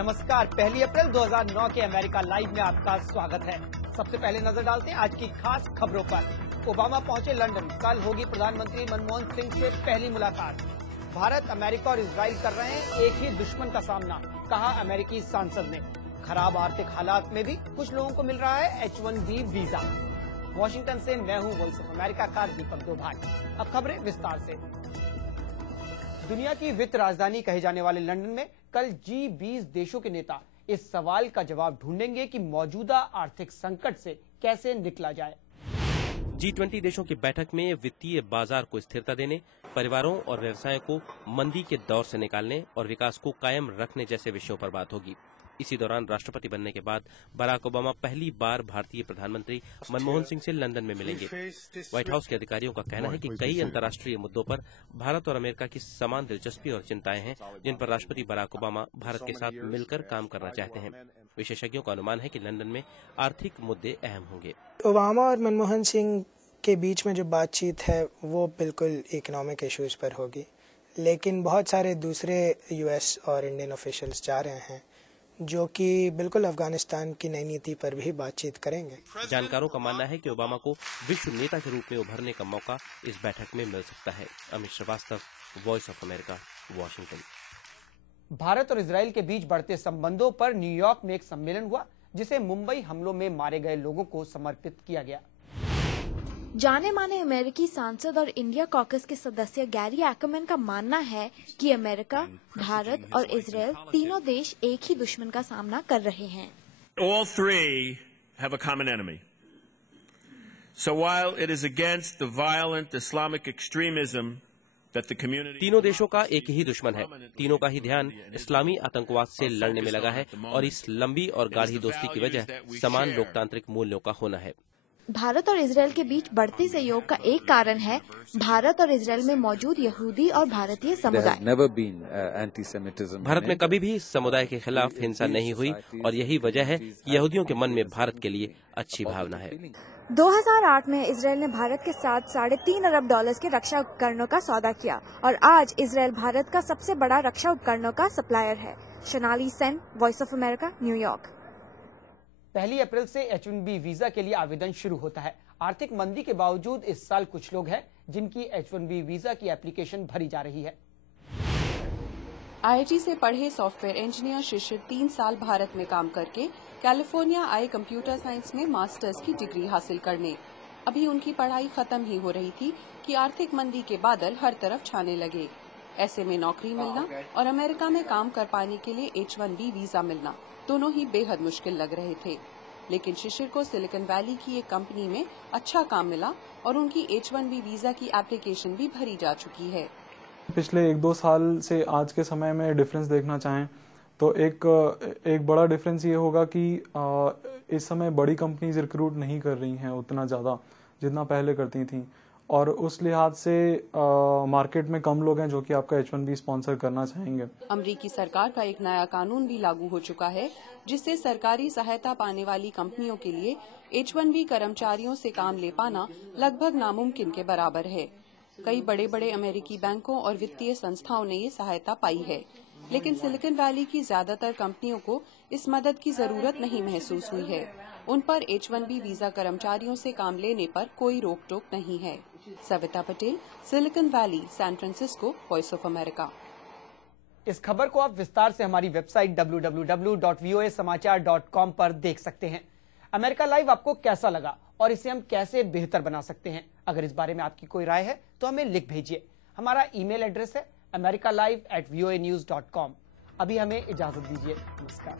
नमस्कार, 1 अप्रैल 2009 के America live में आपका स्वागत है। सबसे पहले नजर डालते हैं आज की खास खबरों पर। ओबामा पहुंचे लंदन, कल होगी प्रधानमंत्री मनमोहन सिंह से पहली मुलाकात। भारत, अमेरिका और इजराइल कर रहे हैं एक ही दुश्मन का सामना, कहा अमेरिकी सांसद ने। खराब आर्थिक हालात में भी कुछ लोगों को मिल रहा है H-1B वीजा। वॉशिंगटन से मैं हूं वॉइस ऑफ अमेरिका का दीपक दोभाट। अब खबरें विस्तार से। दुनिया की वित्त राजधानी कहे जाने वाले लंदन में कल G20 देशों के नेता इस सवाल का जवाब ढूंढेंगे कि मौजूदा आर्थिक संकट से कैसे निकला जाए। G20 देशों की बैठक में वित्तीय बाजार को स्थिरता देने, परिवारों और व्यवसायों को मंदी के दौर से निकालने और विकास को कायम रखने जैसे विषयों पर बात होगी। इसी दौरान राष्ट्रपति बनने के बाद बराक ओबामा पहली बार भारतीय प्रधानमंत्री मनमोहन सिंह से लंदन में मिलेंगे। व्हाइट हाउस के अधिकारियों का कहना है कि कई अंतर्राष्ट्रीय मुद्दों पर भारत और अमेरिका की समान दिलचस्पी और चिंताएं हैं, जिन पर राष्ट्रपति बराक ओबामा भारत के साथ मिलकर काम करना चाहते हैं। विशेषज्ञों का अनुमान है कि लंदन में आर्थिक मुद्दे अहम होंगे। ओबामा और मनमोहन सिंह के बीच में जो बातचीत है वो बिल्कुल इकोनॉमिक इश्यूज पर होगी, लेकिन बहुत सारे दूसरे यूएस और इंडियन ऑफिशियल्स जा रहे हैं जो कि बिल्कुल अफगानिस्तान की नई नीति पर भी बातचीत करेंगे। जानकारों का मानना है कि ओबामा को विश्व नेता के रूप में उभरने का मौका इस बैठक में मिल सकता है। Amit Srivastava, Voice of America, Washington. Bharat और इजराइल के बीच बढ़ते संबंधों पर न्यूयॉर्क में एक सम्मेलन हुआ, जिसे मुंबई हमलों में मारे गए लोगों को समर्पित किया गया। जाने माने अमेरिकी सांसद और इंडिया कॉकस के सदस्य गैरी एक्करमैन का मानना है कि अमेरिका, भारत और इजराइल तीनों देश एक ही दुश्मन का सामना कर रहे हैं। All three have a common enemy. So while it is against the violent Islamic extremism that the community... तीनों देशों का एक ही दुश्मन है। तीनों का ही ध्यान इस्लामी आतंकवाद से लड़ने में लगा है और इस लंबी और गाढ़ी दोस्ती की वजह समान लोकतांत्रिक मूल्यों का होना है। भारत और इजराइल के बीच बढ़ते सहयोग का एक कारण है भारत और इजराइल में मौजूद यहूदी और भारतीय समुदाय। भारत में कभी भी इस समुदाय के खिलाफ हिंसा नहीं हुई और यही वजह है कि यहूदियों के मन में भारत के लिए अच्छी भावना है। 2008 में इजराइल ने भारत के साथ $3.5 अरब के रक्षा उपकरणों का सौदा किया और आज इजराइल भारत का सबसे बड़ा रक्षा उपकरणों का सप्लायर है। Shanali Sen, voice of America, New York. 1 अप्रैल से H-1B वीजा के लिए आवेदन शुरू होता है। आर्थिक मंदी के बावजूद इस साल कुछ लोग हैं जिनकी H-1B वीजा की एप्लीकेशन भरी जा रही है। IIT से पढ़े सॉफ्टवेयर इंजीनियर शिशिर 3 साल भारत में काम करके कैलिफोर्निया आए कंप्यूटर साइंस में मास्टर्स की डिग्री हासिल करने। अभी उनकी पढ़ाई खत्म ही हो रही थी कि आर्थिक मंदी के बादल हर तरफ छाने लगे। ऐसे में नौकरी मिलना और अमेरिका में काम कर पाने के लिए H-1B वीजा मिलना दोनों ही बेहद मुश्किल लग रहे थे। लेकिन शिशिर को सिलिकॉन वैली की एक कंपनी में अच्छा काम मिला और उनकी H-1B वीजा की एप्लीकेशन भी भरी जा चुकी है। पिछले 1-2 साल से आज के समय में डिफरेंस देखना चाहें तो एक बड़ा डिफरेंस ये होगा कि इस समय बड़ी कंपनीज रिक्रूट नहीं कर रही हैं उतना ज़्यादा जितना पहले करती थीं, और उस लिहाज से मार्केट में कम लोग हैं जो कि आपका H-1B स्पॉन्सर करना चाहेंगे। अमेरिकी सरकार का एक नया कानून भी लागू हो चुका है, जिससे सरकारी सहायता पाने वाली कंपनियों के लिए H-1B कर्मचारियों से काम ले पाना लगभग नामुमकिन के बराबर है। कई बड़े बड़े अमेरिकी बैंकों और वित्तीय संस्थाओं ने ये सहायता पाई है, लेकिन सिलिकॉन वैली की ज्यादातर कंपनियों को इस मदद की जरूरत नहीं महसूस हुई है। उन पर H-1B वीजा कर्मचारियों से काम लेने पर कोई रोक टोक नहीं है। Savita Patel, Silicon Valley, San Francisco, Voice of America. इस खबर को आप विस्तार से हमारी वेबसाइट www.voasamaachar.com पर देख सकते हैं। अमेरिका लाइव आपको कैसा लगा और इसे हम कैसे बेहतर बना सकते हैं? अगर इस बारे में आपकी कोई राय है तो हमें लिख भेजिए। हमारा ईमेल एड्रेस है americalive@voanews.com। अभी हमें इजाजत दीजिए। नमस्कार।